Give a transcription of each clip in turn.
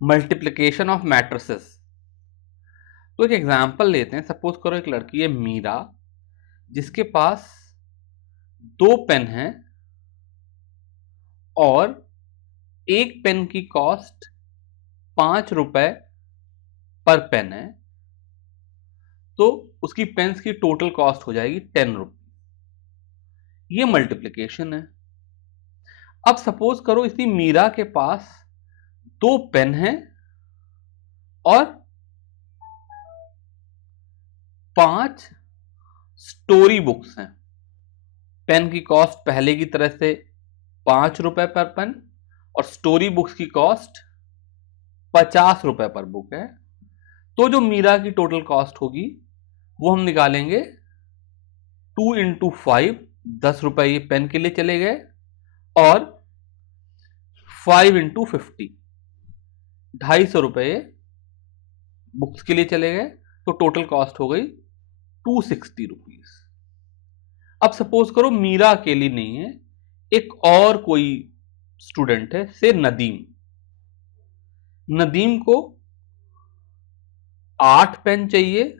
Multiplication of matrices. तो एक example लेते हैं। सपोज करो एक लड़की है मीरा, जिसके पास 2 पेन हैं और एक पेन की कॉस्ट 5 रुपए पर पेन है, तो उसकी पेन्स की टोटल कॉस्ट हो जाएगी 10 रुपये। ये मल्टीप्लिकेशन है। अब सपोज करो इसी मीरा के पास 2 पेन हैं और 5 स्टोरी बुक्स हैं। पेन की कॉस्ट पहले की तरह से 5 रुपए पर पेन और स्टोरी बुक्स की कॉस्ट 50 रुपए पर बुक है। तो जो मीरा की टोटल कॉस्ट होगी वो हम निकालेंगे 2 इंटू 5, 10 रुपए ये पेन के लिए चले गए, और 5 इंटू 50, 250 रुपए बुक्स के लिए चले गए। तो टोटल कॉस्ट हो गई 260 रुपीज। अब सपोज करो मीरा अकेली नहीं है, एक और कोई स्टूडेंट है, से नदीम। नदीम को 8 पेन चाहिए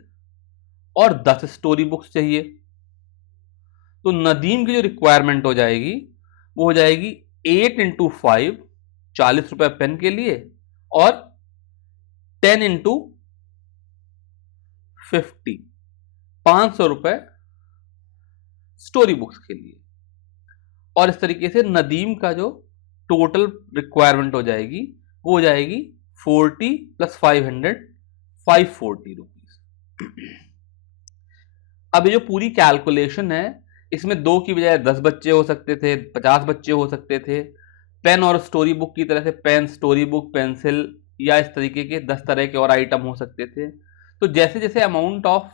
और 10 स्टोरी बुक्स चाहिए। तो नदीम की जो रिक्वायरमेंट हो जाएगी वो हो जाएगी 8 इंटू 5, 40 रुपए पेन के लिए, और 10 इंटू 50, 500 रुपए स्टोरी बुक्स के लिए। और इस तरीके से नदीम का जो टोटल रिक्वायरमेंट हो जाएगी वो हो जाएगी 40 + 500, 540 रुपीज। अब ये जो पूरी कैलकुलेशन है, इसमें 2 की बजाय 10 बच्चे हो सकते थे, 50 बच्चे हो सकते थे। पेन और स्टोरी बुक की तरह से पेन, स्टोरी बुक, पेंसिल, या इस तरीके के 10 तरह के और आइटम हो सकते थे। तो जैसे जैसे अमाउंट ऑफ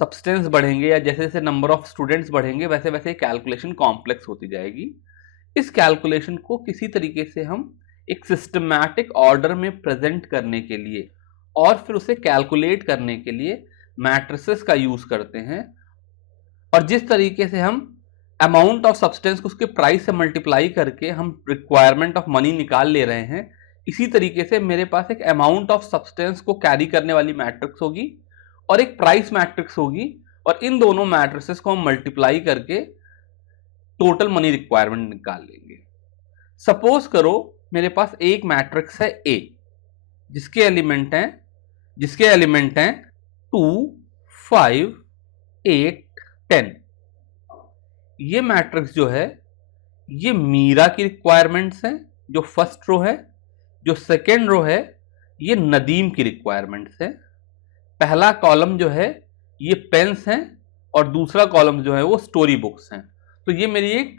सब्सटेंस बढ़ेंगे या जैसे जैसे नंबर ऑफ स्टूडेंट्स बढ़ेंगे, वैसे वैसे कैलकुलेशन कॉम्प्लेक्स होती जाएगी। इस कैलकुलेशन को किसी तरीके से हम एक सिस्टमैटिक ऑर्डर में प्रेजेंट करने के लिए और फिर उसे कैलकुलेट करने के लिए मैट्रिसेस का यूज करते हैं। और जिस तरीके से हम अमाउंट ऑफ सब्सटेंस को उसके प्राइस से मल्टीप्लाई करके हम रिक्वायरमेंट ऑफ मनी निकाल ले रहे हैं, इसी तरीके से मेरे पास एक अमाउंट ऑफ सब्सटेंस को कैरी करने वाली मैट्रिक्स होगी और एक प्राइस मैट्रिक्स होगी, और इन दोनों मैट्रिसेस को हम मल्टीप्लाई करके टोटल मनी रिक्वायरमेंट निकाल लेंगे। सपोज करो मेरे पास एक मैट्रिक्स है ए, जिसके एलिमेंट हैं 2, 5, 8, 10। ये मैट्रिक्स जो है ये मीरा की रिक्वायरमेंट्स हैं, जो फर्स्ट रो है। जो सेकेंड रो है ये नदीम की रिक्वायरमेंट्स है। पहला कॉलम जो है ये पेन्स हैं और दूसरा कॉलम जो है वो स्टोरी बुक्स हैं। तो ये मेरी एक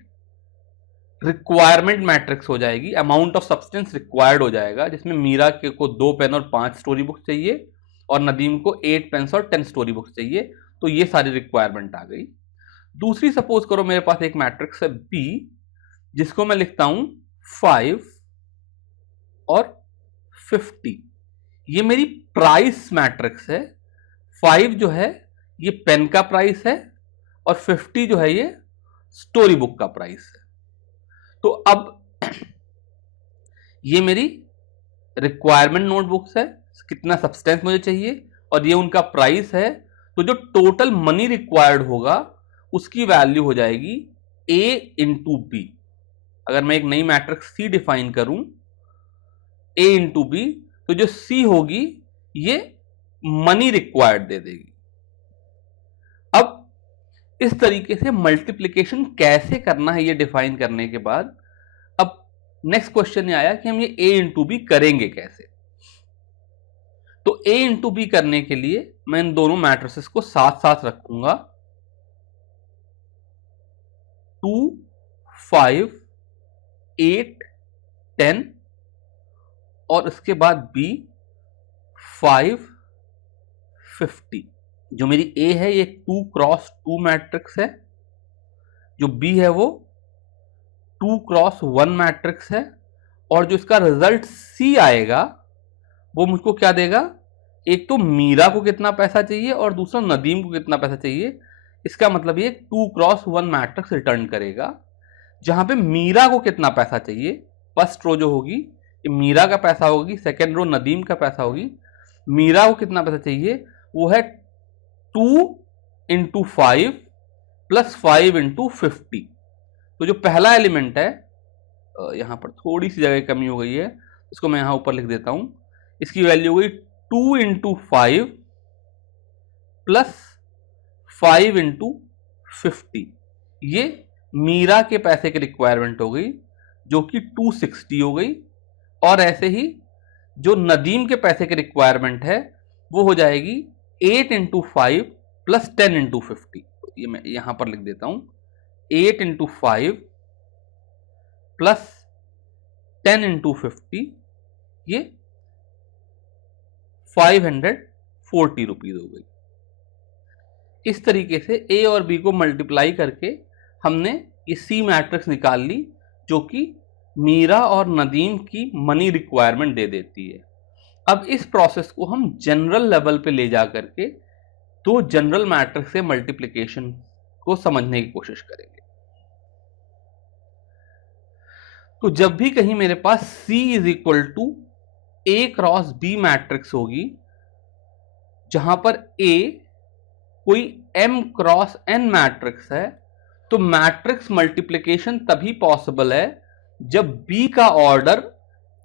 रिक्वायरमेंट मैट्रिक्स हो जाएगी, अमाउंट ऑफ सब्सटेंस रिक्वायर्ड हो जाएगा, जिसमें मीरा के को 2 पेन और 5 स्टोरी बुक्स चाहिए और नदीम को 8 पेन्स और 10 स्टोरी बुक्स चाहिए। तो ये सारी रिक्वायरमेंट आ गई। दूसरी सपोज करो मेरे पास एक मैट्रिक्स है बी, जिसको मैं लिखता हूं 5 और 50। ये मेरी प्राइस मैट्रिक्स है। 5 जो है ये पेन का प्राइस है और 50 जो है ये स्टोरी बुक का प्राइस है। तो अब ये मेरी रिक्वायरमेंट नोटबुक्स है, कितना सब्सटेंस मुझे चाहिए, और ये उनका प्राइस है। तो जो टोटल मनी रिक्वायर्ड होगा उसकी वैल्यू हो जाएगी A इंटू बी। अगर मैं एक नई मैट्रिक्स C डिफाइन करूं A इंटू बी, तो जो C होगी ये मनी रिक्वायर्ड दे देगी। अब इस तरीके से मल्टीप्लिकेशन कैसे करना है ये डिफाइन करने के बाद अब नेक्स्ट क्वेश्चन ये आया कि हम ये A इंटू बी करेंगे कैसे। तो A इंटू बी करने के लिए मैं इन दोनों मैट्रिसेस को साथ साथ रखूंगा। 2, 5, 8, 10 और उसके बाद B 5, 50। जो मेरी A है ये 2 क्रॉस 2 मैट्रिक्स है, जो B है वो 2 क्रॉस 1 मैट्रिक्स है, और जो इसका रिजल्ट C आएगा वो मुझको क्या देगा, एक तो मीरा को कितना पैसा चाहिए और दूसरा नदीम को कितना पैसा चाहिए। इसका मतलब ये 2 क्रॉस 1 मैट्रिक्स रिटर्न करेगा, जहां पे मीरा को कितना पैसा चाहिए, फर्स्ट रो जो होगी मीरा का पैसा होगी, सेकेंड रो नदीम का पैसा होगी। मीरा को कितना पैसा चाहिए, वो है 2 × 5 + 5 × 50। तो जो पहला एलिमेंट है, यहां पर थोड़ी सी जगह कमी हो गई है, इसको मैं यहां ऊपर लिख देता हूं। इसकी वैल्यू हो गई 2 × 5 + 5 × 50। ये मीरा के पैसे की रिक्वायरमेंट हो गई, जो कि 260 हो गई। और ऐसे ही जो नदीम के पैसे की रिक्वायरमेंट है वो हो जाएगी 8 × 5 + 10 × 50। ये मैं यहां पर लिख देता हूं, 8 × 5 + 10 × 50, ये 540 रुपीज हो गई। इस तरीके से ए और बी को मल्टीप्लाई करके हमने ये सी मैट्रिक्स निकाल ली, जो कि मीरा और नदीम की मनी रिक्वायरमेंट दे देती है। अब इस प्रोसेस को हम जनरल लेवल पे ले जा करके दो जनरल मैट्रिक्स से मल्टीप्लिकेशन को समझने की कोशिश करेंगे। तो जब भी कहीं मेरे पास C = A × B मैट्रिक्स होगी, जहां पर A कोई M × N मैट्रिक्स है, तो मैट्रिक्स मल्टीप्लिकेशन तभी पॉसिबल है जब B का ऑर्डर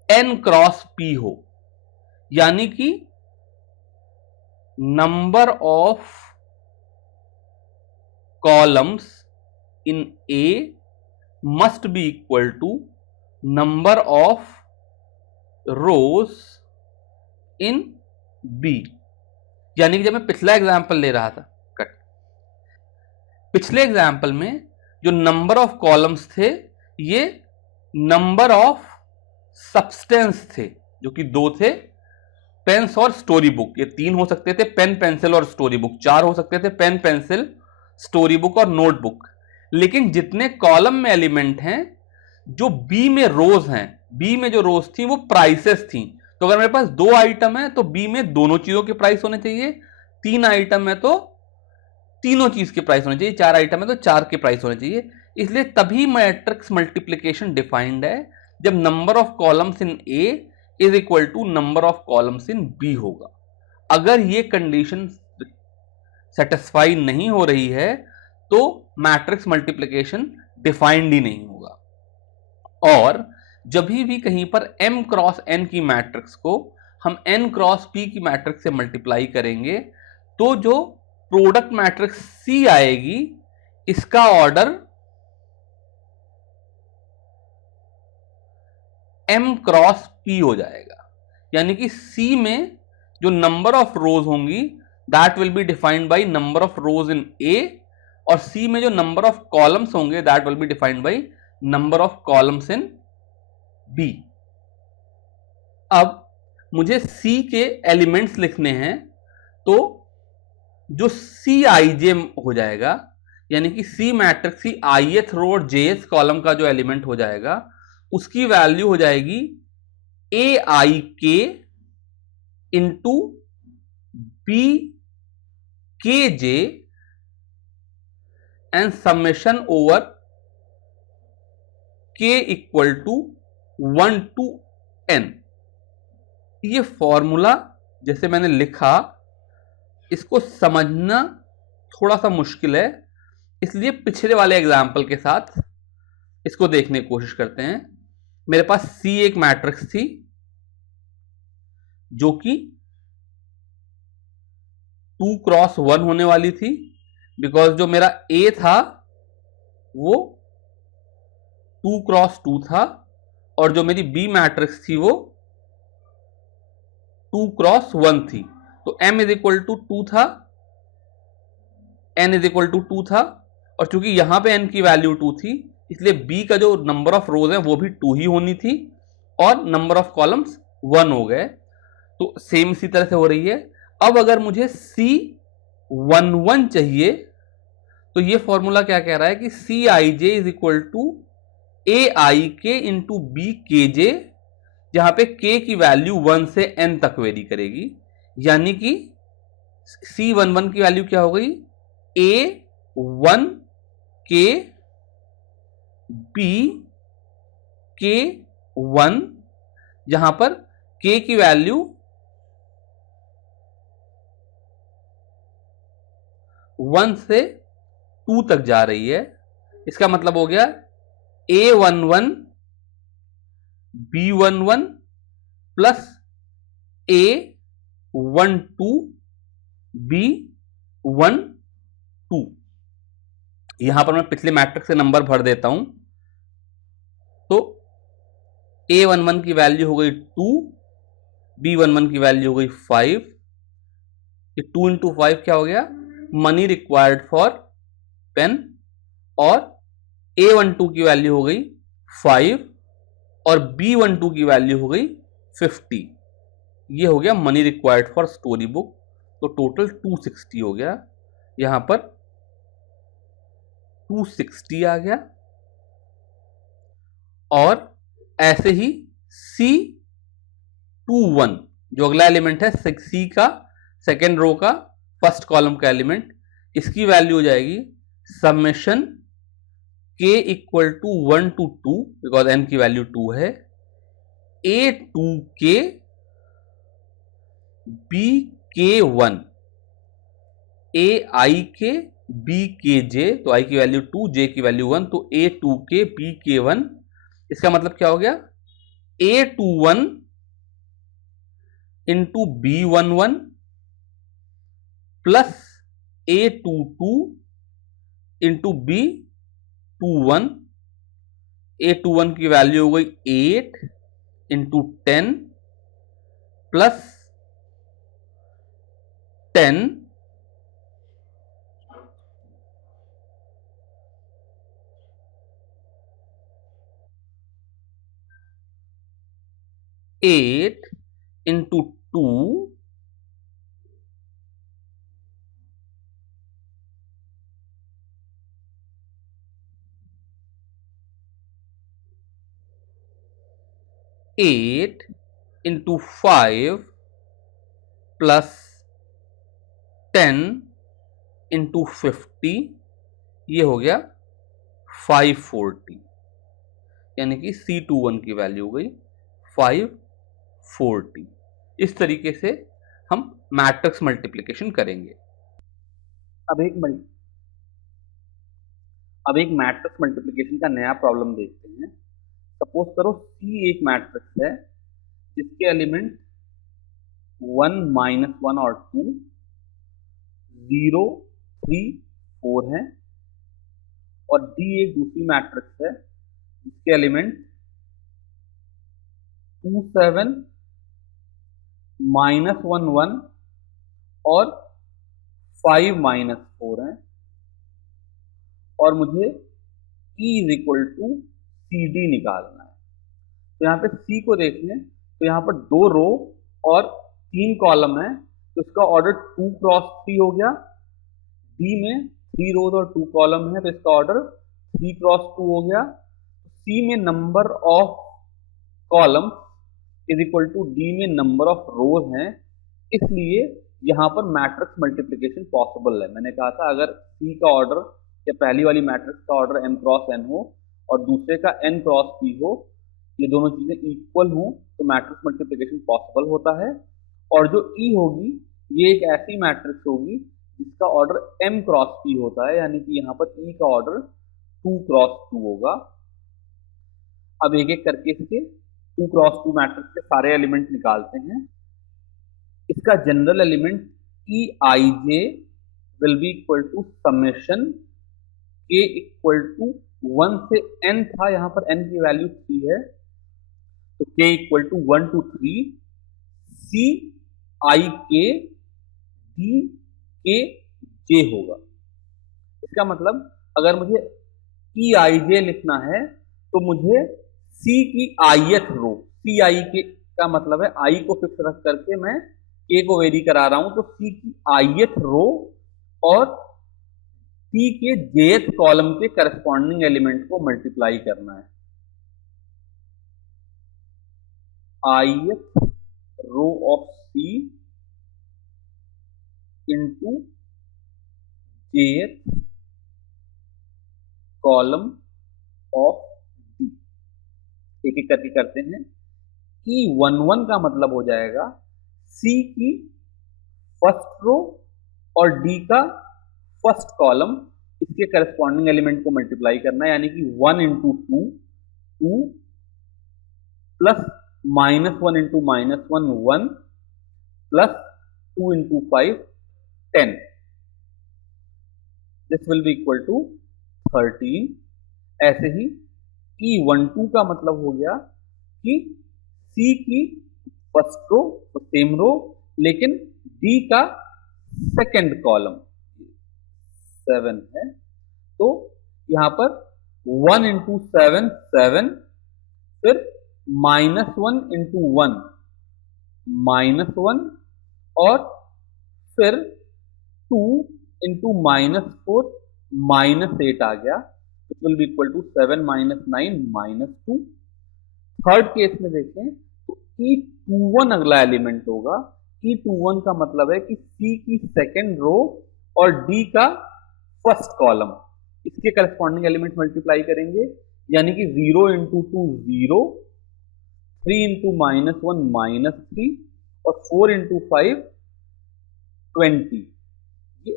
N × P हो, यानी कि number of columns in A must be equal to number of rows in B। यानी कि जब मैं पिछला एग्जांपल ले रहा था, पिछले एग्जांपल में जो नंबर ऑफ कॉलम्स थे, ये नंबर ऑफ सब्सटेंस थे, जो कि 2 थे, पेन्स और स्टोरी बुक। ये 3 हो सकते थे, पेन पेंसिल और स्टोरी बुक। 4 हो सकते थे, पेन पेंसिल स्टोरी बुक और नोटबुक। लेकिन जितने कॉलम में एलिमेंट हैं, जो बी में रोज हैं, बी में जो रोज थी वो प्राइसेस थी। तो अगर मेरे पास 2 आइटम है तो बी में दोनों चीजों के प्राइस होने चाहिए, 3 आइटम है तो तीनों चीज के प्राइस होने चाहिए, 4 आइटम है तो 4 के प्राइस होने चाहिए। इसलिए तभी मैट्रिक्स मल्टीप्लिकेशन डिफाइंड है जब number of columns in A is equal to number of columns in B होगा। अगर ये कंडीशन सेटिस्फाई नहीं हो रही है तो मैट्रिक्स मल्टीप्लिकेशन डिफाइंड ही नहीं होगा। और जब भी कहीं पर m × n की मैट्रिक्स को हम n × p की मैट्रिक्स से मल्टीप्लाई करेंगे, तो जो प्रोडक्ट मैट्रिक्स C आएगी, इसका ऑर्डर m × p हो जाएगा। यानी कि C में जो नंबर ऑफ रोज होंगी that will be defined by number of rows in A, और C में जो नंबर ऑफ कॉलम्स होंगे that will be defined by number of columns in B। अब मुझे C के एलिमेंट्स लिखने हैं, तो जो Cij हो जाएगा, यानी कि C मैट्रिक्स की ith रो और jth कॉलम का जो एलिमेंट हो जाएगा, उसकी वैल्यू हो जाएगी aik into bkj and summation over k equal to 1 to n। ये फॉर्मूला जैसे मैंने लिखा, इसको समझना थोड़ा सा मुश्किल है, इसलिए पिछले वाले एग्जाम्पल के साथ इसको देखने की कोशिश करते हैं। मेरे पास C एक मैट्रिक्स थी जो कि 2 × 1 होने वाली थी, बिकॉज जो मेरा A था वो 2 × 2 था, और जो मेरी B मैट्रिक्स थी वो 2 × 1 थी। तो m = 2 था, n = 2 था, और चूंकि यहां पे n की वैल्यू 2 थी, इसलिए B का जो नंबर ऑफ रोज है वो भी 2 ही होनी थी, और नंबर ऑफ कॉलम्स 1 हो गए। तो सेम इसी तरह से हो रही है। अब अगर मुझे C11 चाहिए, तो ये फॉर्मूला क्या कह रहा है कि Cij = aik इंटू bkj, जहां पे k की वैल्यू 1 से n तक वेरी करेगी। यानी कि C11 की वैल्यू क्या हो गई, a1k bk1, जहां पर k की वैल्यू 1 से 2 तक जा रही है। इसका मतलब हो गया A11 B11 plus A12 B12। यहां पर मैं पिछले मैट्रिक्स से नंबर भर देता हूं। तो A11 की वैल्यू हो गई 2, B11 की वैल्यू हो गई 5। 2 इंटू 5 क्या हो गया, मनी रिक्वायर्ड फॉर पेन। और A12 की वैल्यू हो गई 5 और B12 की वैल्यू हो गई 50। ये हो गया money required for story book. तो टोटल 260 हो गया, यहां पर 260 आ गया। और ऐसे ही C21 जो अगला एलिमेंट है सी का सेकेंड रो का फर्स्ट कॉलम का एलिमेंट, इसकी वैल्यू हो जाएगी summation k equal to 1 to 2 because n की वैल्यू 2 है, A2k BK1 AIK BKJ, तो i की वैल्यू 2, j की वैल्यू 1, तो A2k BK1। इसका मतलब क्या हो गया, A21 into B11 plus A22 into B21। A21 की वैल्यू हो गई 8 into 10 plus 10 8 into 2 8 into 5 plus 10 into 50, ये हो गया 540। यानी कि C21 की वैल्यू हो गई 540। इस तरीके से हम मैट्रिक्स मल्टीप्लिकेशन करेंगे। अब एक मैट्रिक्स मल्टीप्लिकेशन का नया प्रॉब्लम देखते हैं। सपोज करो C एक मैट्रिक्स है जिसके एलिमेंट 1 -1 और 2 0 3 4 हैं, और D एक दूसरी मैट्रिक्स है जिसके एलिमेंट 2 7 -1 1 और 5 -4 हैं, और मुझे E is equal to CD निकालना है। तो यहाँ पे C को देखें तो यहाँ पर 2 रो और 3 कॉलम है, तो इसका ऑर्डर 2 क्रॉस 3 हो गया। D में 3 रोज और 2 कॉलम है, तो इसका ऑर्डर 3 क्रॉस 2 हो गया। C में number of column is equal to D में नंबर ऑफ रोज हैं, इसलिए यहाँ पर मैट्रिक्स मल्टीप्लिकेशन पॉसिबल है। मैंने कहा था अगर C का ऑर्डर या पहली वाली मैट्रिक्स का ऑर्डर m क्रॉस n हो और दूसरे का n क्रॉस p हो, ये दोनों चीजें इक्वल हो, तो मैट्रिक्स मल्टीप्लिकेशन पॉसिबल होता है। और जो E होगी ये एक ऐसी मैट्रिक्स होगी जिसका ऑर्डर m क्रॉस p होता है, यानी कि यहाँ पर E का ऑर्डर 2 क्रॉस 2 होगा। अब एक एक करके इसके 2 क्रॉस 2 मैट्रिक्स के सारे एलिमेंट निकालते हैं। इसका general element EIJ will be equal to summation k equal to 1 से n था, यहाँ पर n की वैल्यू 3 है, तो k equal to 1 to 3 CIK DKJ होगा। इसका मतलब अगर मुझे EIJ लिखना है तो मुझे C की ith रो, CI का मतलब है I को फिक्स रख करके मैं K को वेरी करा रहा हूं, तो C की ith रो और C के jth कॉलम के करस्पॉन्डिंग एलिमेंट को मल्टीप्लाई करना है। ith row of C into jth column of D। एक एक करके करते हैं। E11 का मतलब हो जाएगा C की फर्स्ट रो और D का फर्स्ट कॉलम, इसके करस्पॉन्डिंग एलिमेंट को मल्टीप्लाई करना है, यानी कि 1 into 2 2 plus -1 into -1 1 plus 2 into 5 10, this will be equal to 13। ऐसे ही E12 का मतलब हो गया कि C की फर्स्ट रो तो सेम रो, लेकिन D का सेकंड कॉलम 7 है, तो यहां पर 1 इंटू 7 7, फिर -1 इंटू 1 -1 और फिर 2 इंटू -4 -8 आ गया, it will be equal to 7 -9 -2। Third case में देखें तो E21 अगला एलिमेंट होगा। E21 का मतलब है कि C की सेकेंड रो और D का फर्स्ट कॉलम, इसके करस्पॉन्डिंग एलिमेंट मल्टीप्लाई करेंगे, यानी कि 0 इंटू 2 0, 3 इंटू -1 -3 और 4 इंटू 5 20, ये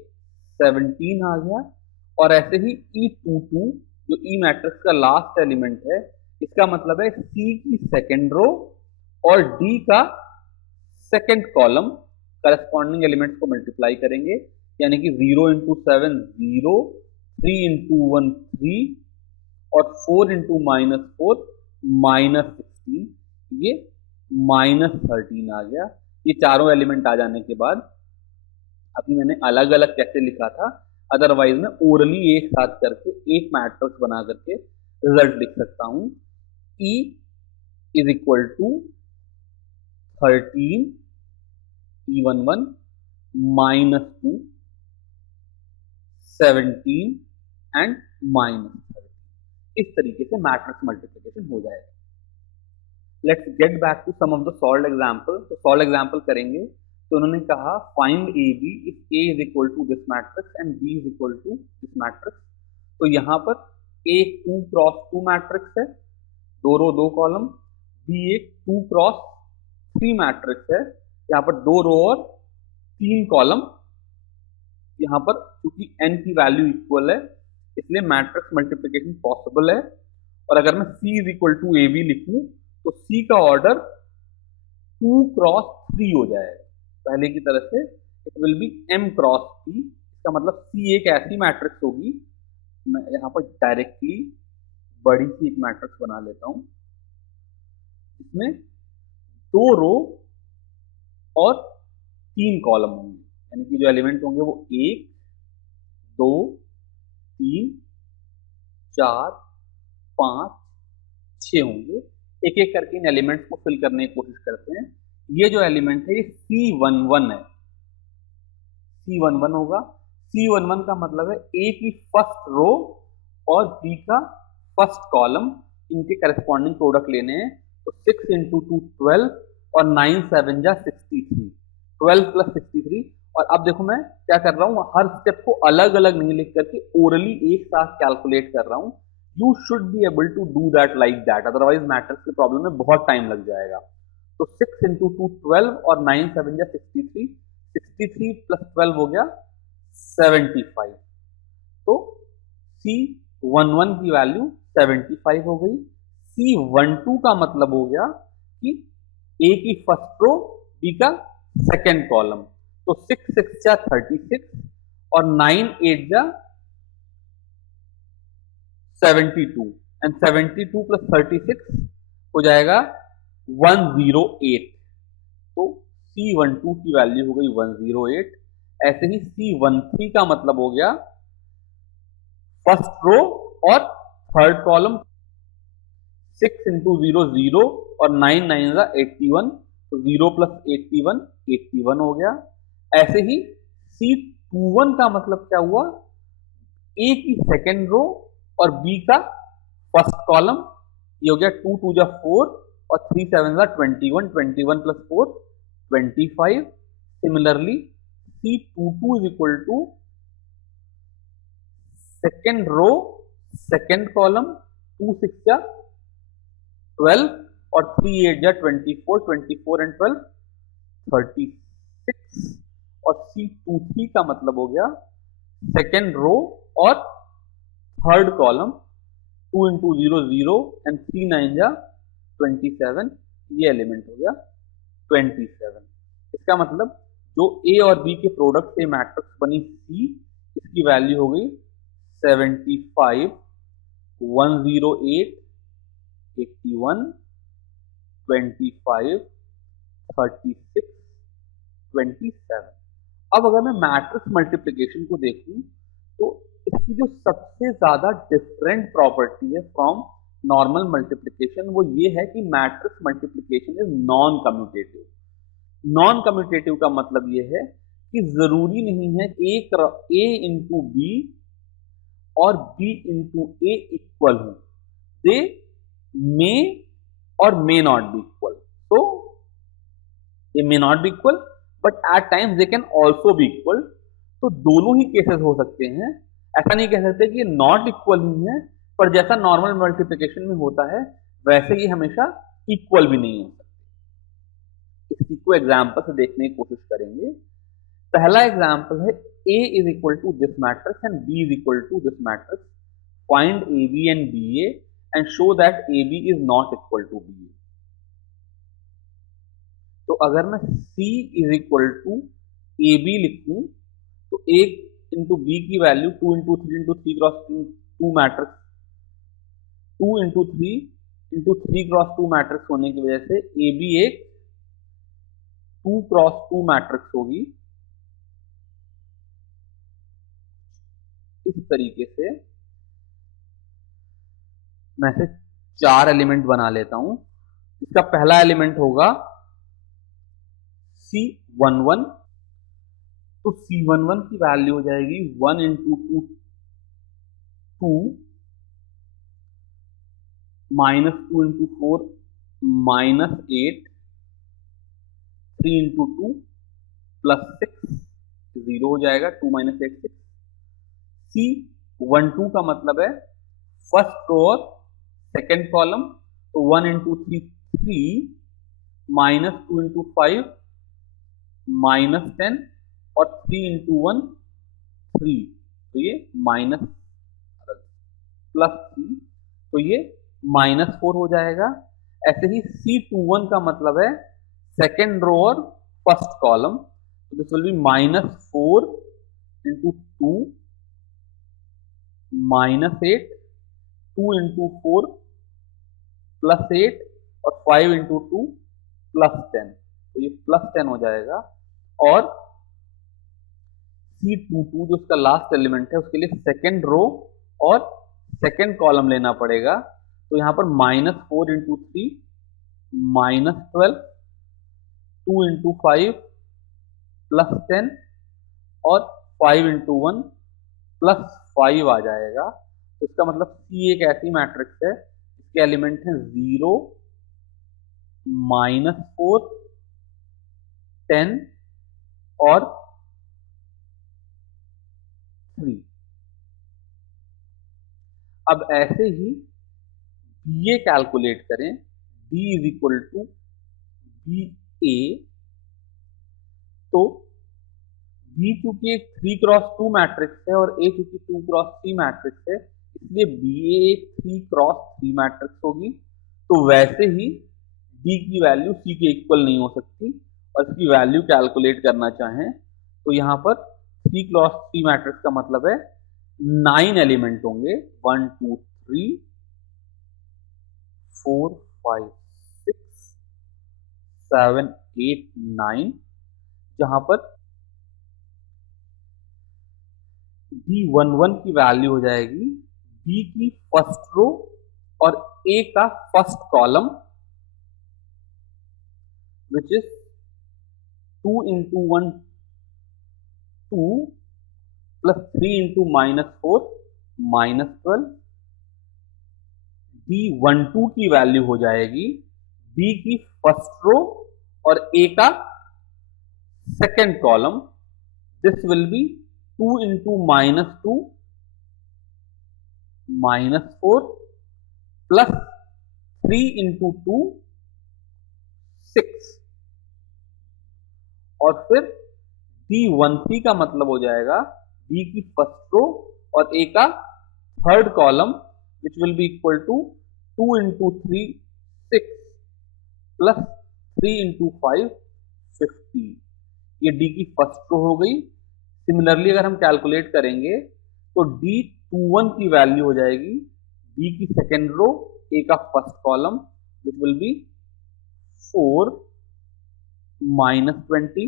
17 आ गया। और ऐसे ही E22 जो E मैट्रिक्स का लास्ट एलिमेंट है, इसका मतलब है C की सेकेंड रो और D का सेकेंड कॉलम, करस्पॉन्डिंग एलिमेंट्स को मल्टीप्लाई करेंगे, यानी कि 0 इंटू 7 0, 3 इंटू 1 3 और 4 इंटू -4 -16, ये -13 आ गया। ये चारों एलिमेंट आ जाने के बाद, अभी मैंने अलग अलग कैसे लिखा था, अदरवाइज मैं ओरली एक साथ करके एक मैट्रिक्स बना करके रिजल्ट लिख सकता हूं। E is equal to 13 E11 -2 17 and -13, इस तरीके से मैट्रिक्स मल्टीप्लिकेशन हो जाएगा। Let's get back to some of the solved example. तो सॉल्व्ड एग्जांपल करेंगे, तो उन्होंने कहा find A B if A is equal to this matrix and B is equal to this matrix. तो यहाँ पर ए 2 क्रॉस 2 मैट्रिक्स है, 2 रो 2 कॉलम, बी एक 2 क्रॉस 3 मैट्रिक्स है, यहाँ पर 2 रो और 3 कॉलम। यहाँ पर क्योंकि n की वैल्यू इक्वल है, इसलिए मैट्रिक्स मल्टीप्लिकेशन पॉसिबल है। और अगर मैं C is equal to A B लिखूं तो C का ऑर्डर 2 क्रॉस 3 हो जाएगा, पहले की तरह से it will B m cross C। इसका मतलब C एक ऐसी मैट्रिक्स होगी, मैं यहाँ पर डायरेक्टली बड़ी सी एक मैट्रिक्स बना लेता हूं, जिसमें 2 रो और 3 कॉलम होंगे, यानी कि जो एलिमेंट होंगे वो 1 2 3 4 5 6 होंगे। एक एक करके इन एलिमेंट्स को फिल करने की कोशिश करते हैं। ये जो एलिमेंट है ये C11 है, C11 होगा। C11 का मतलब है A की फर्स्ट रो और B का फर्स्ट कॉलम, इनके करस्पॉन्डिंग प्रोडक्ट लेने हैं। तो 6 इंटू 2 12 और 9 7 जा 63, 12 प्लस 63। और अब देखो मैं क्या कर रहा हूं, हर स्टेप को अलग अलग नहीं लिख करके ओरली एक साथ कैलकुलेट कर रहा हूं। You should be able to do that like that, otherwise matrix के प्रॉब्लम में बहुत टाइम लग जाएगा। तो 6 इंटू 2 12 और 9 7 जा 63, 63 प्लस 12 हो गया 75। तो C11 की वैल्यू 75 हो गई। C12 का मतलब हो गया कि A की फर्स्ट रो B का सेकेंड कॉलम। तो 6 6 जा 36 और 9 8 जा 72 एंड 72 प्लस 36 हो जाएगा 108। तो C12 की वैल्यू हो गई 108। ऐसे ही C13 का मतलब हो गया फर्स्ट रो और थर्ड कॉलम, 6 इंटू 0 0 और 9 9 जा 81, तो 0 प्लस 81 81 हो गया। ऐसे ही C21 का मतलब क्या हुआ, A की सेकेंड रो और B का फर्स्ट कॉलम, ये हो गया 2 2 जा 4 और 3 7 जा 21, 21 plus 4 25। Similarly C22 is equal to second row second column, 2 6 जा 12 और 3 8 जा 24, 24 एंड 12 36 और C23 का मतलब हो गया सेकेंड रो और थर्ड कॉलम 2 इंटू 0 0 एंड 3 9 जा 27, ये एलिमेंट हो गया 27। इसका मतलब जो ए और बी के प्रोडक्ट से मैट्रिक्स बनी सी, इसकी वैल्यू हो गई 75 108 81 25 36 27। अब अगर मैं मैट्रिक्स मल्टीप्लिकेशन को देखूं तो इसकी जो सबसे ज्यादा डिफरेंट प्रॉपर्टी है फ्रॉम नॉर्मल मल्टीप्लिकेशन वो ये है कि matrix multiplication is non commutative. Non commutative का मतलब ये है कि जरूरी नहीं है ए इंटू बी और बी इंटू ए इक्वल हो, दे मे और मे नॉट बी इक्वल। तो ये may not be equal but at times they can also be equal. तो दोनों ही केसेस हो सकते हैं, ऐसा नहीं कह सकते कि ये नॉट इक्वल ही है, पर जैसा नॉर्मल मल्टीप्लिकेशन में होता है वैसे ही हमेशा इक्वल भी नहीं हो सकते। इसी को एग्जाम्पल से देखने की कोशिश करेंगे। पहला एग्जाम्पल है A is equal to this matrix and B is equal to this matrix. Find AB and BA and show that AB is not equal to BA. तो अगर मैं C is equal to AB लिखूं तो A into B की value 2 into 3 into 3 cross 2 matrix 2 into 3 cross 2 matrix होने की वजह से AB एक 2 क्रॉस 2 मैट्रिक्स होगी। इस तरीके से मैं से 4 एलिमेंट बना लेता हूं। इसका पहला एलिमेंट होगा C11, तो C11 की वैल्यू हो जाएगी 1 into 2 2 minus 2 into 4 minus 8 3 into 2 plus 6 0 हो जाएगा 2 माइनस 8 6। C12 का मतलब है फर्स्ट रो और सेकेंड कॉलम, तो 1 इंटू 3 3 माइनस 2 इंटू 5 माइनस 10 और 3 इंटू 1 3, तो ये माइनस प्लस 3, तो ये -4 हो जाएगा। ऐसे ही C21 का मतलब है सेकेंड रो और फर्स्ट कॉलम, तो this will B -4 into 2 -8 2 into 4 plus 8 और 5 इंटू 2 प्लस 10, तो ये प्लस 10 हो जाएगा। और C22 जो उसका लास्ट एलिमेंट है उसके लिए सेकेंड रो और सेकेंड कॉलम लेना पड़ेगा, तो यहां पर -4 इंटू 3 -12 2 इंटू 5 प्लस 10 और 5 इंटू 1 प्लस 5 आ जाएगा। तो इसका मतलब C एक ऐसी मैट्रिक्स है इसके एलिमेंट हैं 0 -4 10 और 3। अब ऐसे ही BA कैलकुलेट करें, D is equal to BA, तो B चूंकि एक 3 क्रॉस 2 मैट्रिक्स है और A चूंकि 2 क्रॉस 3 मैट्रिक्स है, इसलिए BA एक 3 क्रॉस 3 मैट्रिक्स होगी। तो वैसे ही D की वैल्यू C के इक्वल नहीं हो सकती, और इसकी वैल्यू कैलकुलेट करना चाहें तो यहाँ पर 3 क्रॉस 3 मैट्रिक्स का मतलब है 9 एलिमेंट होंगे, 1 2 3 4 5 6 7 8 9, जहां पर D11 की वैल्यू हो जाएगी B की फर्स्ट रो और A का first column, which is 2 into 1 2 plus 3 into -4 -12। D12 की वैल्यू हो जाएगी B की फर्स्ट रो और A का second column, this will B 2 into -2 -4 plus 3 into 2 6 और फिर D13 का मतलब हो जाएगा B की फर्स्ट रो और A का third column which will be equal to 2 into 3 6 plus 3 into 5 50। ये D की फर्स्ट रो हो गई। सिमिलरली अगर हम कैलकुलेट करेंगे तो D21 की वैल्यू हो जाएगी B की सेकेंड रो A का first column which will B 4 minus 20।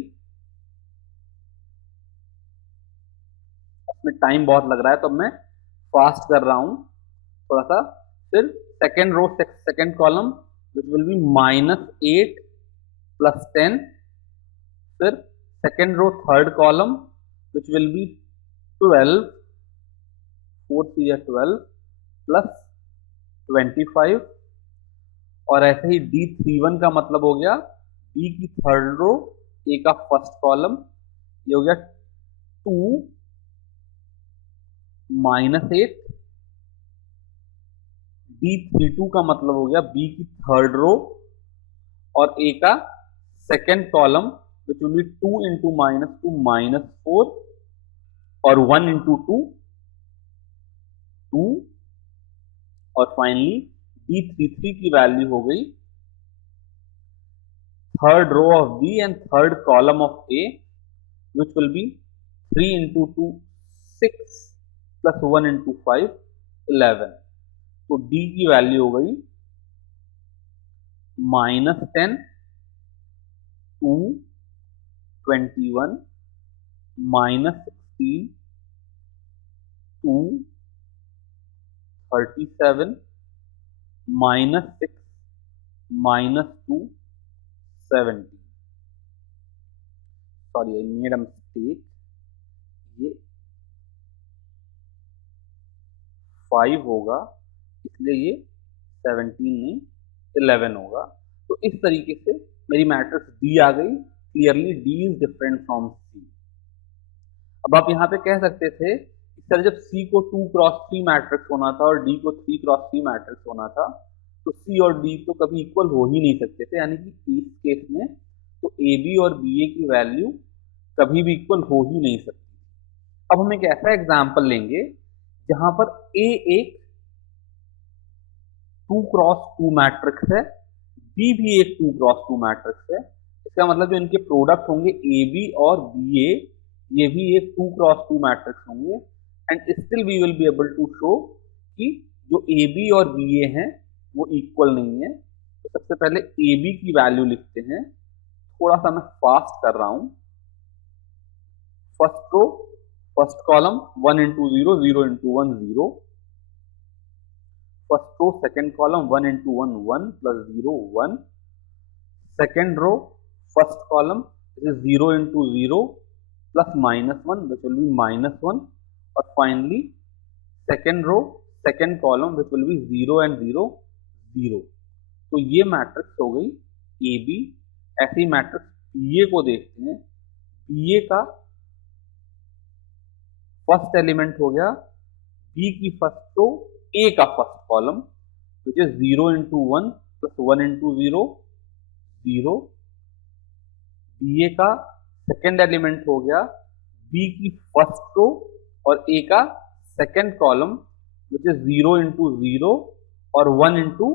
इसमें टाइम बहुत लग रहा है तो मैं फास्ट कर रहा हूं थोड़ा सा। फिर second row second column which will be minus 8 plus 10। फिर second row third column which will be 12 4 3 12 plus 25। और ऐसे ही D31 का मतलब हो गया B की थर्ड रो A का फर्स्ट कॉलम, ये हो गया 2 माइनस 8। D32 का मतलब हो गया B की थर्ड रो और A का second column which will B 2 into minus 2 minus 4 और 1 इंटू 2 2। और फाइनली D33 की वैल्यू हो गई third row of B and third column of A which will be 3 into 2 6 plus 1 into 5 11। तो D की value हो गई minus 10 2 21 minus 16 2 37 minus 6 minus 2 70। Sorry I made a mistake, ये 5 होगा इसलिए ये 17 नहीं 11 होगा। तो इस तरीके से मेरी मैट्रिक्स D आ गई। Clearly D is different from C। अब आप यहाँ पे कह सकते थे इस तरह जब C को 2 क्रॉस 3 मैट्रिक्स होना था और D को 3 क्रॉस 3 मैट्रिक्स होना था तो C और D तो कभी इक्वल हो ही नहीं सकते थे, यानी कि इस केस में तो AB और BA की वैल्यू कभी भी इक्वल हो ही नहीं सकती। अब हम एक ऐसा एग्जाम्पल लेंगे जहां पर A एक 2 क्रॉस 2 मैट्रिक्स है, B भी एक 2 क्रॉस 2 मैट्रिक्स है। इसका मतलब जो इनके प्रोडक्ट होंगे AB और BA ये भी एक 2 क्रॉस 2 मैट्रिक्स होंगे and still we will be able to show कि जो AB और BA हैं वो इक्वल नहीं है। तो सबसे पहले AB की वैल्यू लिखते हैं, थोड़ा सा मैं फास्ट कर रहा हूं। First row first column 1 into 0 0 into 1 0। First row second column 1 into 1 1 plus 0 1। Second row first column 0 into 0 plus minus 1 which will be minus 1। और finally second row second column which will be 0 and 0 0। तो ये matrix हो गई AB। ऐसी matrix BA को देखते हैं। BA का फर्स्ट एलिमेंट हो गया B की फर्स्ट रो A का first column which is 0 into 1 plus 1 into 0 0। BA का सेकेंड एलिमेंट हो गया B की फर्स्ट रो और A का second column which is 0 into 0 और 1 into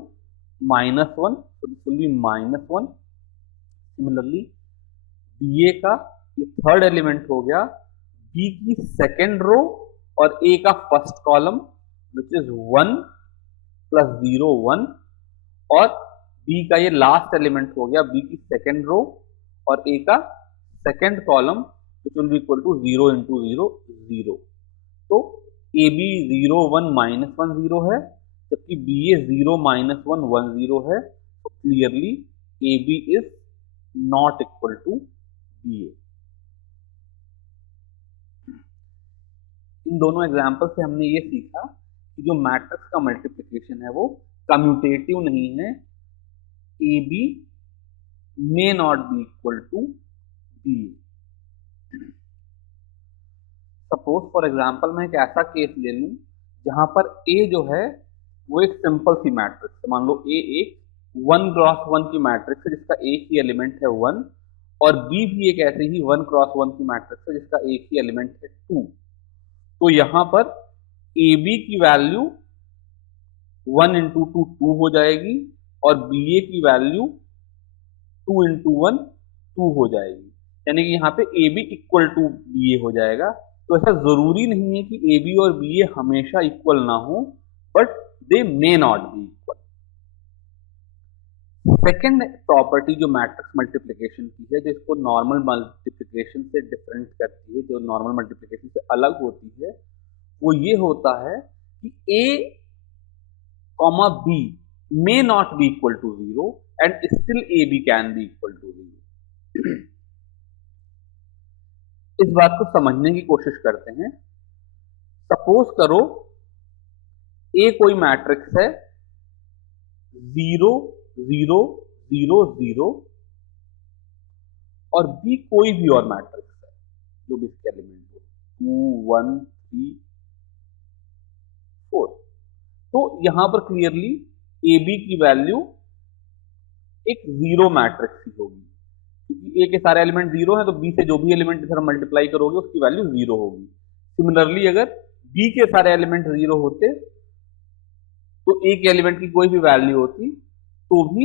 minus 1, so this will be minus 1। Similarly BA का ये थर्ड एलिमेंट हो गया B की सेकेंड रो और A का first column which is 1 plus 0 1 और B का ये लास्ट एलिमेंट हो गया B की सेकेंड रो और A का second column which will be equal to 0 into 0 0। तो AB 0 1 माइनस 1 0 है जबकि BA 0 माइनस 1 1 0 है। तो clearly AB is not equal to BA। इन दोनों एग्जाम्पल से हमने ये सीखा कि जो मैट्रिक्स का मल्टीप्लिकेशन है वो कम्यूटेटिव नहीं है। AB may not be equal to BA। Suppose for example मैं एक ऐसा केस ले लूं जहां पर A जो है वो एक सिंपल सी मैट्रिक्स है। मान लो A एक 1 क्रॉस 1 की मैट्रिक्स है जिसका एक ही एलिमेंट है 1, और बी भी एक ऐसे ही 1 क्रॉस 1 की मैट्रिक्स है जिसका एक ही एलिमेंट है 2। तो यहां पर ए बी की वैल्यू 1 इंटू 2 2 हो जाएगी, और बी ए की वैल्यू 2 इंटू 1 2 हो जाएगी, यानी कि यहाँ पे A B equal to B A हो जाएगा। तो ऐसा जरूरी नहीं है कि ए बी और बी ए हमेशा इक्वल ना हो, but they may not be equal. Second property जो मैट्रिक्स मल्टीप्लिकेशन की है, जिसको नॉर्मल मल्टीप्लिकेशन से डिफरेंट करती है, जो नॉर्मल मल्टीप्लिकेशन से अलग होती है, वो ये होता है कि A comma B may not be equal to 0 and still A B can be equal to 0। इस बात को समझने की कोशिश करते हैं। सपोज करो ए कोई मैट्रिक्स है 0 0 0 0, और बी कोई भी और मैट्रिक्स है जो भी इसके एलिमेंट हो 2 1 3 4। तो यहां पर क्लियरली ए बी की वैल्यू एक 0 मैट्रिक्स ही होगी, क्योंकि ए के सारे एलिमेंट 0 हैं, तो बी से जो भी एलिमेंट इधर मल्टीप्लाई करोगे उसकी वैल्यू 0 होगी। सिमिलरली अगर बी के सारे एलिमेंट 0 होते तो ए के एलिमेंट की कोई भी वैल्यू होती तो भी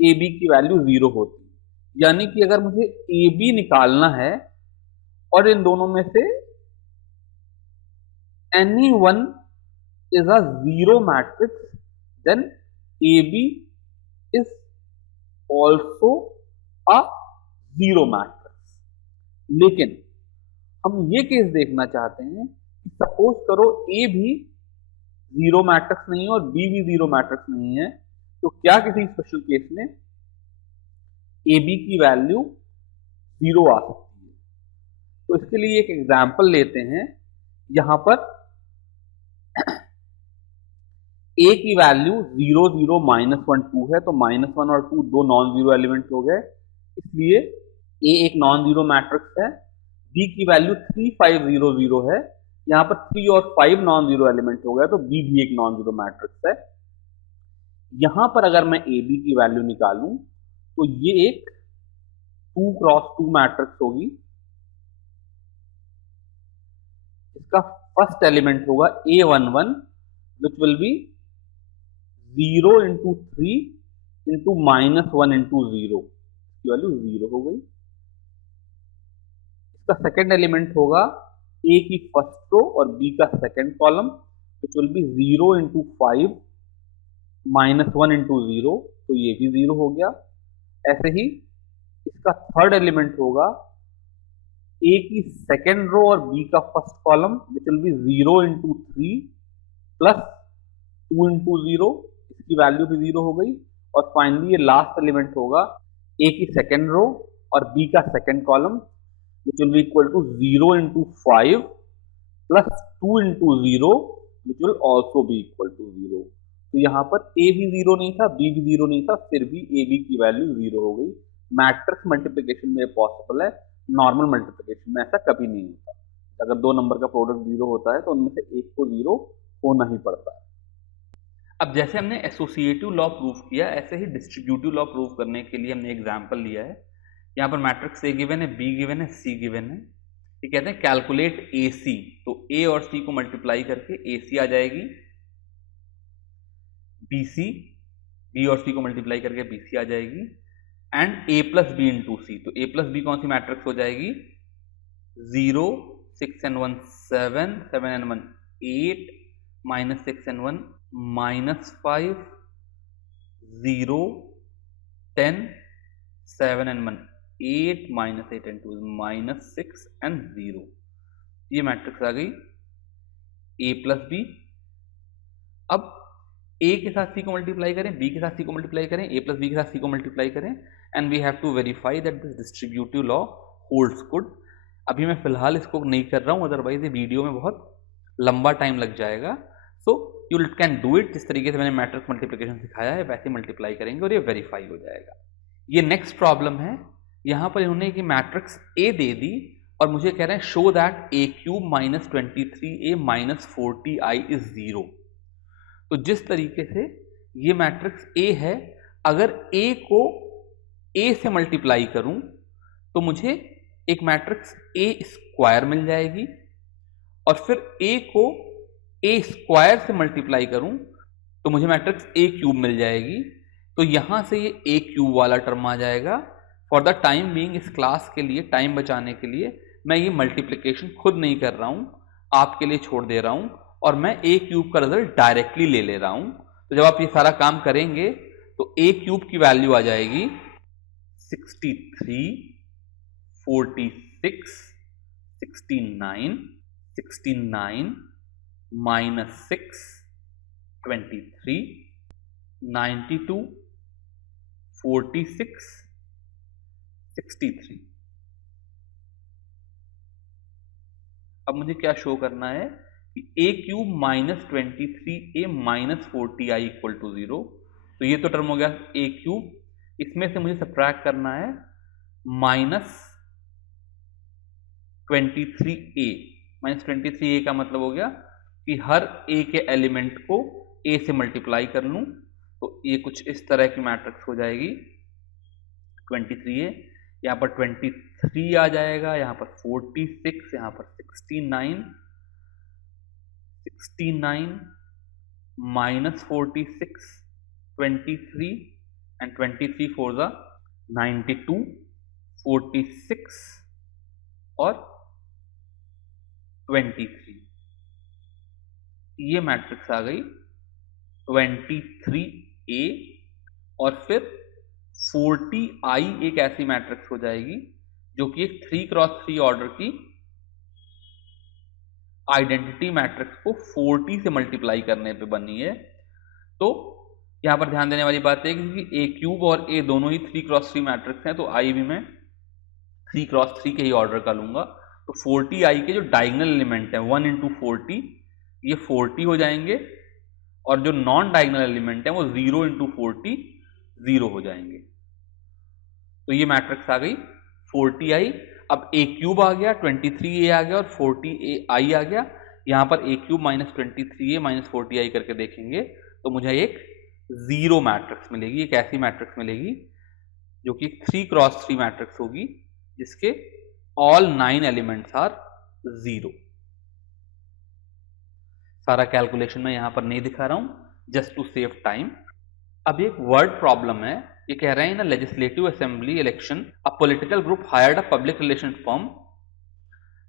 ए बी की वैल्यू 0 होती। यानी कि अगर मुझे ए बी निकालना है और इन दोनों में से any one is a 0 matrix, then A B is also a 0 matrix. लेकिन हम ये केस देखना चाहते हैं कि सपोज करो ए भी 0 मैट्रिक्स नहीं है और बी भी 0 मैट्रिक्स नहीं है, तो क्या किसी स्पेशल केस में ए बी की वैल्यू 0 आ सकती है? तो इसके लिए एक एग्जांपल लेते हैं। यहां पर ए की वैल्यू 0 0 -1 2 है, तो -1 और 2 दो नॉन जीरो एलिमेंट हो गए, इसलिए ए एक नॉन जीरो मैट्रिक्स है। बी की वैल्यू 3 5 0 0 है, यहां पर 3 और 5 नॉन जीरो एलिमेंट हो गए, तो बी भी एक नॉन जीरो मैट्रिक्स है। यहां पर अगर मैं ए बी की वैल्यू निकालूं तो ये एक 2 क्रॉस 2 मैट्रिक्स होगी। इसका फर्स्ट एलिमेंट होगा A11 which will be 0 into 3 into -1 into 0, इसकी वैल्यू 0 हो गई। इसका सेकेंड एलिमेंट होगा A की फर्स्ट रो और B का second column which will be 0 into 5 -1 into 0, तो ये भी 0 हो गया। ऐसे ही इसका थर्ड एलिमेंट होगा A की सेकेंड रो और B का first column which will be 0 into 3 plus 2 into 0, इसकी वैल्यू भी 0 हो गई। और फाइनली ये लास्ट एलिमेंट होगा A की सेकेंड रो और B का second column which will be equal to 0 into 5 plus 2 into 0 which will also be equal to 0। तो यहाँ पर A भी 0 नहीं था, B भी 0 नहीं था, फिर भी A B की वैल्यू 0 हो गई। मैट्रिक्स मल्टीप्लिकेशन में पॉसिबल है, नॉर्मल मल्टीप्लिकेशन में ऐसा कभी नहीं होता। अगर दो नंबर का प्रोडक्ट 0 होता है तो उनमें से एक को 0 होना ही पड़ता है। अब जैसे हमने एसोसिएटिव लॉ प्रूव किया, ऐसे ही डिस्ट्रीब्यूटिव लॉ प्रूव करने के लिए हमने एग्जांपल लिया है। यहाँ पर मैट्रिक्स ए गिवन है, बी गिवन है, सी गिवन है। ये कहते हैं कैलकुलेट ए सी, तो ए और सी को मल्टीप्लाई करके ए सी आ जाएगी, बी सी, बी और सी को मल्टीप्लाई करके बी सी आ जाएगी, and A plus B into C, तो ए प्लस बी कौन सी मैट्रिक्स हो जाएगी? 0 6 and 1 7 7 and 1 8 -6 and 1 -5 0 10 7 and 1 8 -8 and 2 -6 and 0। ये मैट्रिक्स आ गई a प्लस बी। अब a के साथ c को मल्टीप्लाई करें, b के साथ c को मल्टीप्लाई करें, a प्लस बी के साथ c को मल्टीप्लाई करें, and we have to verify that this distributive law holds good. अभी मैं फिलहाल इसको नहीं कर रहा हूं, अदरवाइज ये वीडियो में बहुत लंबा टाइम लग जाएगा। So you can do it, जिस तरीके से मैंने मैट्रिक्स मल्टीप्लिकेशन सिखाया है वैसे मल्टीप्लाई करेंगे और ये वेरीफाई हो जाएगा। ये नेक्स्ट प्रॉब्लम है। यहां पर इन्होंने कि मैट्रिक्स ए दे दी और मुझे कह रहे हैं show that a cube -23a -40i is 0। तो जिस तरीके से ये मैट्रिक्स ए है, अगर A को A से मल्टीप्लाई करूं तो मुझे एक मैट्रिक्स A स्क्वायर मिल जाएगी, और फिर A को A स्क्वायर से मल्टीप्लाई करूं तो मुझे मैट्रिक्स A क्यूब मिल जाएगी। तो यहां से ये A क्यूब वाला टर्म आ जाएगा। फॉर द टाइम बीइंग इस क्लास के लिए, टाइम बचाने के लिए, मैं ये मल्टीप्लिकेशन खुद नहीं कर रहा हूं, आपके लिए छोड़ दे रहा हूं, और मैं A क्यूब का रिजल्ट डायरेक्टली ले ले रहा हूं। तो जब आप ये सारा काम करेंगे तो A क्यूब की वैल्यू आ जाएगी 63, 46, 69, 69 minus 6, 23, 92, 46, 63। अब मुझे क्या शो करना है कि A cube minus 23A minus 40I equal to 0। तो ये तो टर्म हो गया A क्यूब, इसमें से मुझे सब्ट्रैक्ट करना है माइनस 23A। माइनस 23A का मतलब हो गया कि हर A के एलिमेंट को A से मल्टीप्लाई कर लूं, तो ये कुछ इस तरह की मैट्रिक्स हो जाएगी 23A, यहाँ पर 23 आ जाएगा, यहाँ पर 46, यहाँ पर 69, 69 माइनस 46, 23 एंड 23 फोर द 92, 46 और 23। ये मैट्रिक्स आ गई 23A, और फिर 40I एक ऐसी मैट्रिक्स हो जाएगी जो कि एक 3x3 ऑर्डर की आइडेंटिटी मैट्रिक्स को 40 से मल्टीप्लाई करने पे बनी है। तो यहां पर ध्यान देने वाली बात है कि A क्यूब और A दोनों ही 3x3 मैट्रिक्स हैं, तो I भी मैं 3x3 के ही ऑर्डर का लूंगा। तो 40I के जो डायगोनल एलिमेंट है 1 इंटू 40, ये 40 हो जाएंगे, और जो नॉन डायगोनल एलिमेंट है वो 0 इंटू 40 0 हो जाएंगे। तो ये मैट्रिक्स आ गई 40I। अब A क्यूब आ गया, 23A आ गया और 40AI आ गया। यहां पर A cube minus 23A minus 40I करके देखेंगे तो मुझे एक 0 मैट्रिक्स मिलेगी। एक ऐसी मैट्रिक्स मिलेगी जो कि 3x3 मैट्रिक्स होगी जिसके ऑल 9 एलिमेंट्स आर 0। सारा कैलकुलेशन मैं यहां पर नहीं दिखा रहा हूं, जस्ट टू सेव टाइम। अब एक वर्ड प्रॉब्लम है, ये कह रहे हैं in legislative assembly election a political group hired a public relation firm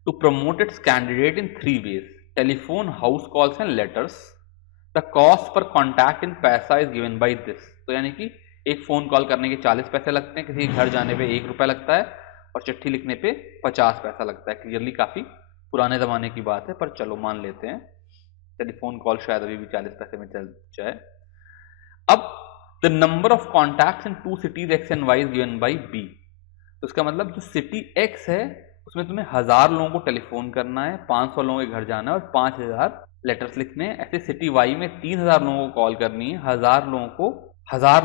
to promote its candidate in 3 ways: telephone, house calls and letters. The cost per contact in paisa is given by this. तो यानी कि एक phone call करने के 40 पैसे लगते हैं, किसी के घर जाने पे 1 रुपया लगता है, और चिट्ठी लिखने पे 50 पैसा लगता है। क्लियरली काफी पुराने जमाने की बात है, पर चलो मान लेते हैं टेलीफोन कॉल शायद अभी भी 40 पैसे में चल जाए। अब the number of contacts in 2 cities X and Y is given by B। तो इसका मतलब जो सिटी X है उसमें तुम्हें 1000 लोगों को टेलीफोन करना है, 500 लोगों के घर जाना है और 5000 लेटर्स लिखने हैं। ऐसे सिटी Y में 3000 लोगों को कॉल करनी है, 1000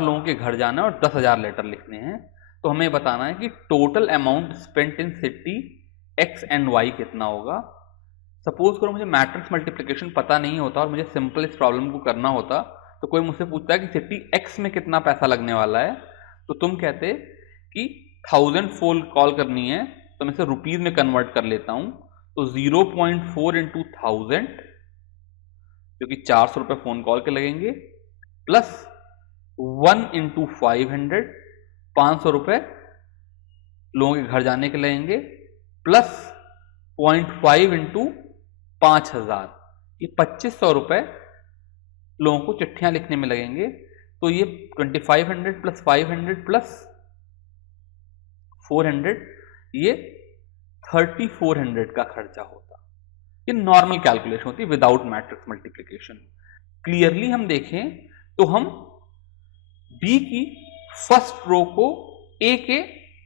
लोगों के घर जाना है और 10,000 लेटर लिखने हैं। तो हमें बताना है कि total amount spent in city X and Y कितना होगा। सपोज करो मुझे मैट्रिक्स मल्टीप्लिकेशन पता नहीं होता और मुझे सिंपल इस प्रॉब्लम को करना होता, तो कोई मुझसे पूछता है कि सिटी X में कितना पैसा लगने वाला है, तो तुम कहते कि 1000 फोन कॉल करनी है, तो मैं इसे रुपीज में कन्वर्ट कर लेता हूं। तो 0.4 इंटू 1000 जो कि 400 रुपए फोन कॉल के लगेंगे, प्लस 1 इंटू 500 500 रुपए लोगों के घर जाने के लगेंगे, प्लस 0.5 इंटू 5000 ये 2500 रुपए लोगों को चिट्ठियां लिखने में लगेंगे। तो ये 2500 प्लस 500 प्लस 400 ये 3400 का खर्चा होता। ये नॉर्मल कैलकुलेशन होती है विदाउट मैट्रिक्स मल्टीप्लिकेशन। क्लियरली हम देखें तो हम बी की फर्स्ट रो को ए के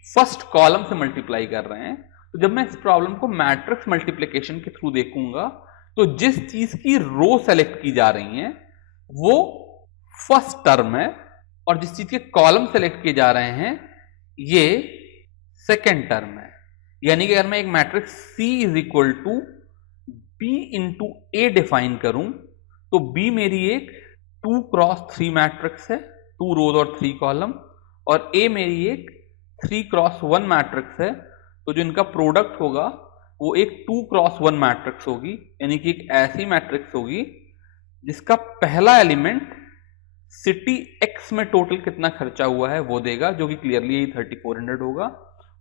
फर्स्ट कॉलम से मल्टीप्लाई कर रहे हैं। तो जब मैं इस प्रॉब्लम को मैट्रिक्स मल्टीप्लिकेशन के थ्रू देखूंगा तो जिस चीज की रो सेलेक्ट की जा रही है वो फर्स्ट टर्म है, और जिस चीज के कॉलम सेलेक्ट किए जा रहे हैं ये सेकेंड टर्म है। यानी कि अगर मैं एक matrix C is equal to B into A define करूं तो B मेरी एक 2x3 मैट्रिक्स है, 2 रोज और 3 कॉलम, और ए मेरी एक 3x1 मैट्रिक्स है, तो जो इनका प्रोडक्ट होगा वो एक 2x1 मैट्रिक्स होगी, यानी कि एक ऐसी मैट्रिक्स होगी जिसका पहला एलिमेंट सिटी एक्स में टोटल कितना खर्चा हुआ है वो देगा, जो कि क्लियरली यही 3400 होगा,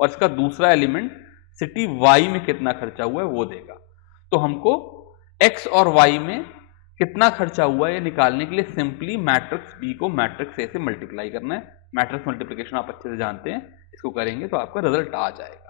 और इसका दूसरा एलिमेंट सिटी वाई में कितना खर्चा हुआ है वो देगा। तो हमको एक्स और वाई में कितना खर्चा हुआ है ये निकालने के लिए सिंपली मैट्रिक्स बी को मैट्रिक्स ए से मल्टीप्लाई करना है। मैट्रिक्स मल्टीप्लिकेशन आप अच्छे से जानते हैं, इसको करेंगे तो आपका रिजल्ट आ जाएगा।